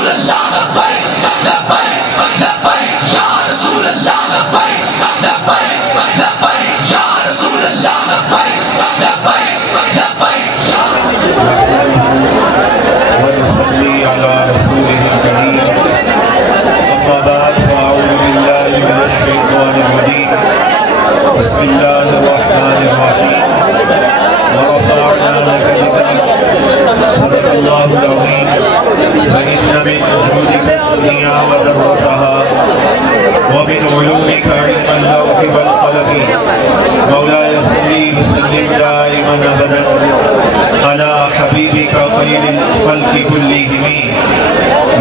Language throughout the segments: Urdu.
رسول اللہ لبیک لبیک لبیک یا رسول اللہ لبیک لبیک لبیک یا رسول اللہ لبیک لبیک لبیک یا ونصلي على رسوله الكريم أما بعد فأعوذ بالله من الشيطان الرجيم بسم الله الرحمن الرحيم ورفعنا لك ذكرك صدق الله العظيم فإن من جودك الدنيا وذرتها ومن علومك علم اللوح والقلم مولاي صل وسلم دائما أبدا على حبيبك خير الخلق كلهم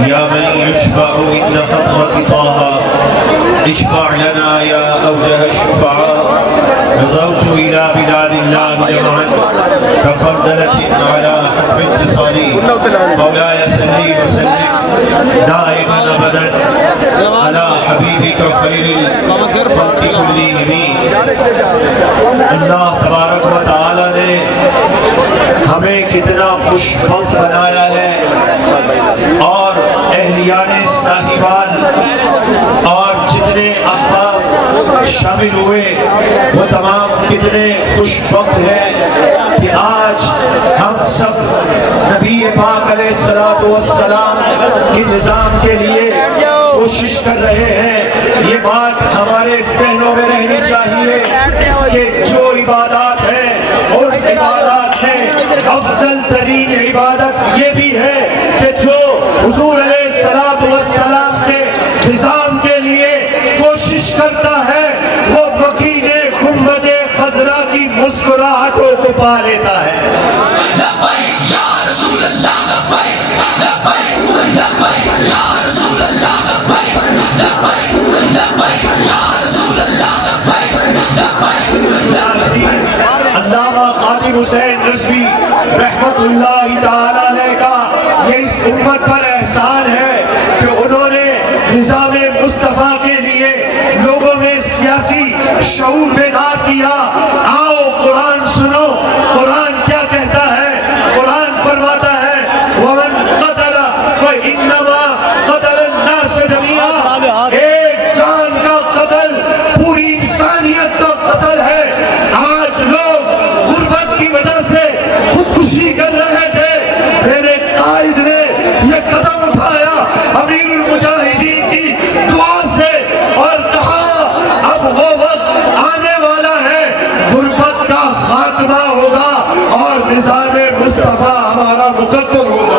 يا من يشفع عند خطوة طه اشفع لنا يا أوجه الشفعاء نظرت إلى بلاد الله جمعا كخردلة على حب اتصالي مولاي صل وسلم دائما أبدا على حبيبك خير الخلق كلهم. اللہ تبارک و تعالی نے ہمیں کتنا خوش بخت بنایا ہے اور اہلیان صاحبان اور جتنے احباب شامل ہوئے وہ تمام کتنے خوش بخت ہیں کہ آج ہم سب نبی پاک علیہ السلام کے نظام کے لیے کوشش کر رہے ہیں. یہ بات ہمارے ذہنوں میں رہنی چاہیے کہ جو عبادات ہیں اور عبادات ہیں افضل ترین عبادت یہ بھی ہے کہ جو حضور علیہ السلام کے نظام کے لیے کوشش کرتا ہے وہ مکین گنبد خضرا کی مسکراہٹوں کو پا لیتا ہے. لبیک یا رسول اللہ لبیک لبیک لبیک یا رسول اللہ لبیک لبیک لبیک یا رسول اللہ لبیک لبیک لبیک. علامہ خادم حسین رضوی رحمت اللہ تعالی علیہ کا یہ اس امت پر احسان ہے کہ انہوں نے نظام مصطفیٰ کے لیے لوگوں میں سیاسی شعور بیدار کیا. آؤ قرآن سنو, قرآن کیا کہتا ہے. قرآن فرماتا ہے وَمَنْ قَتَلَ فَإِنَّمَا قَتَلَ النَّاسَ جَمِيعًا. ایک جان کا قتل پوری انسانیت کا قتل ہے. آج لوگ غربت کی وجہ سے خودکشی کر رہے تھے. میرے قائد نے یہ قدم اٹھایا امیر المجاہدین کی دعا سے اور کہا اب وہ وقت آنے والا ہے غربت کا خاتمہ ہوگا اور نظام مصطفیٰ ہمارا مقدر ہوگا.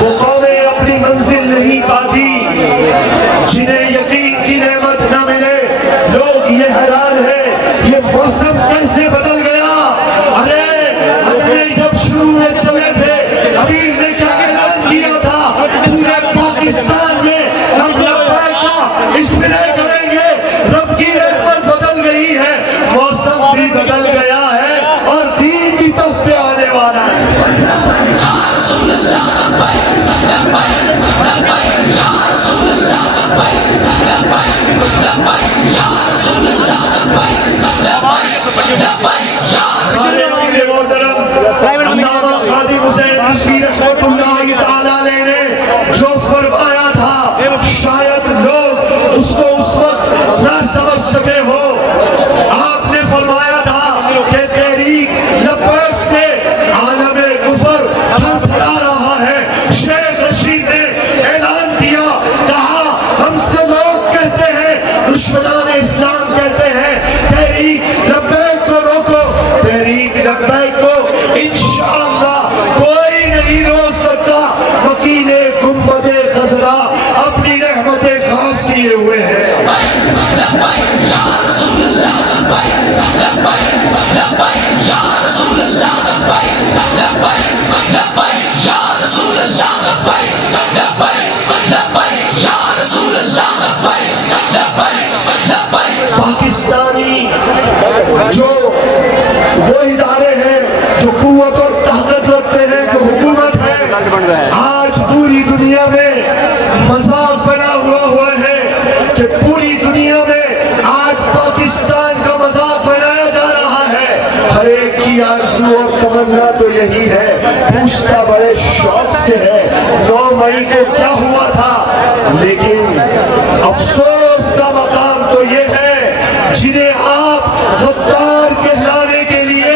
وہ قومیں اپنی منزل نہیں پاتی جنہیں یقین کی نعمت نہ ملے. لوگ یہ حیران ہے یہ موسم کیسے بدل گیا. ارے ہم نے جب شروع میں چلے تھے امیر نے کیا اعلان کیا تھا پورے پاکستان میں ہم لبیک کا اسپلے کریں گے. رب کی رحمت بدل گئی ہے, موسم بھی بدل گیا ہے اور دین بھی تخت پہ آنے والا ہے. ہمارے امیر محترم علامہ خادم حسین رضوی رحمت اللہ تعالی علیہ نے جو فرمایا تھا شاید لوگ اس کو اس وقت نہ سمجھ سکے ہو. آپ نے فرمایا تھا کہ تحریک لبیک سے عالم کفر تھرتھرا رہا ہے. شیخ رشید نے اعلان کیا, کہا ہم سے لوگ کہتے ہیں دشمنان اسلام کہتے ہیں تحریک لبیک کو روکو. تحریک لبیک کو انشاءاللہ کوئی نہیں روک سکتا. مکین گنبد خضرا اپنی رحمت خاص کیے ہوئے ہیں. پاکستانی جو وہ ادارے ہیں جو قوت اور طاقت رکھتے ہیں, جو حکومت ہے, آج پوری دنیا میں مذاق بنا ہوا ہے کہ پوری دنیا میں آج پاکستان کا مذاق بنایا جا رہا ہے. ہر ایک کی آرزو اور تمنا تو یہی ہے, پوچھتا بڑے شوق سے ہے 9 مئی کو کیا ہوا تھا. لیکن افسوس کا مقام تو یہ ہے جنہیں آپ غدار کہلانے کے لیے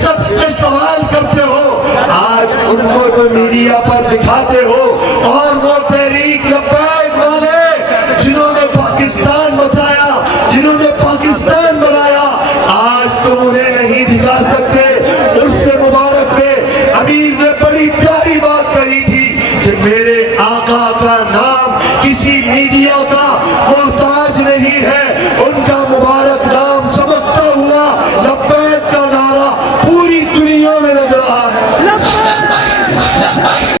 سب سے سوال کرتے ہو, آج ان کو تو میڈیا پر دکھاتے ہو. اور وہ تحریک لبیک والے جنہوں نے پاکستان بچایا, جنہوں نے پاکستان بنایا, آج تم انہیں نہیں دکھا سکتے. اس مبارک میں امیر نے بڑی پیاری بات کہی تھی کہ میرے آقا کا نام کسی میڈیا کا